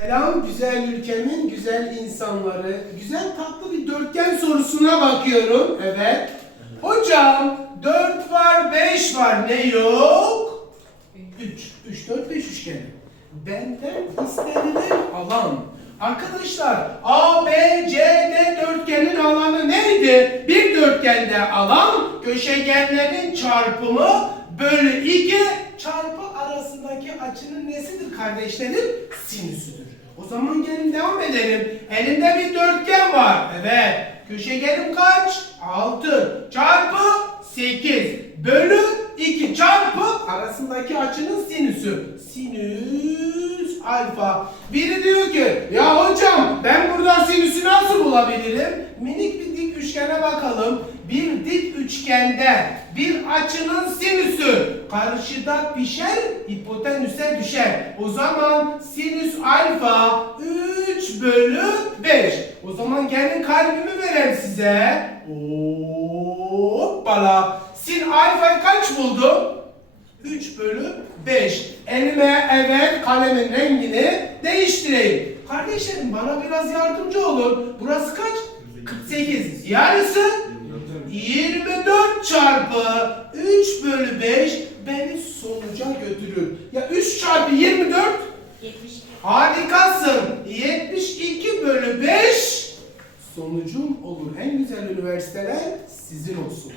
Selam güzel ülkemin güzel insanları. Güzel tatlı bir dörtgen sorusuna bakıyorum. Evet. Hocam 4 var 5 var ne yok? 3. 3 4 5 üçgeni. Benden istenilen alan. Arkadaşlar A, B, C, D dörtgenin alanı neydi? Bir dörtgende alan köşegenlerin çarpımı bölü 2 çarpı arasındaki açının nesidir kardeşlerim? Sinüsüdür. O zaman gelin devam edelim. Elimde bir dörtgen var. Evet. Köşegenim kaç? 6 çarpı 8 bölü 2 çarpı arasındaki açının sinüsü. Sinüs alfa. Biri diyor ki ya hocam ben buradan sinüsü nasıl bulabilirim? Minik bir dik üçgene bakalım. Bir dik üçgende bir açının sinüsü karşıda pişer hipotenüse düşer. O zaman sinüs alfa 3 bölü 5. O zaman gelin kalbimi vereyim size. Hoppala. Sin alfayı kaç buldum? 3 bölü 5. Elime evet kalemin rengini değiştireyim. Kardeşlerim bana biraz yardımcı olun. Burası kaç? 48. Yarısı 24 çarpı 3 bölü 5 beni sonuca götürür. Ya 3 çarpı 24 70. harikasın. 72 bölü 5 sonucum olur. En güzel üniversiteler sizin olsun.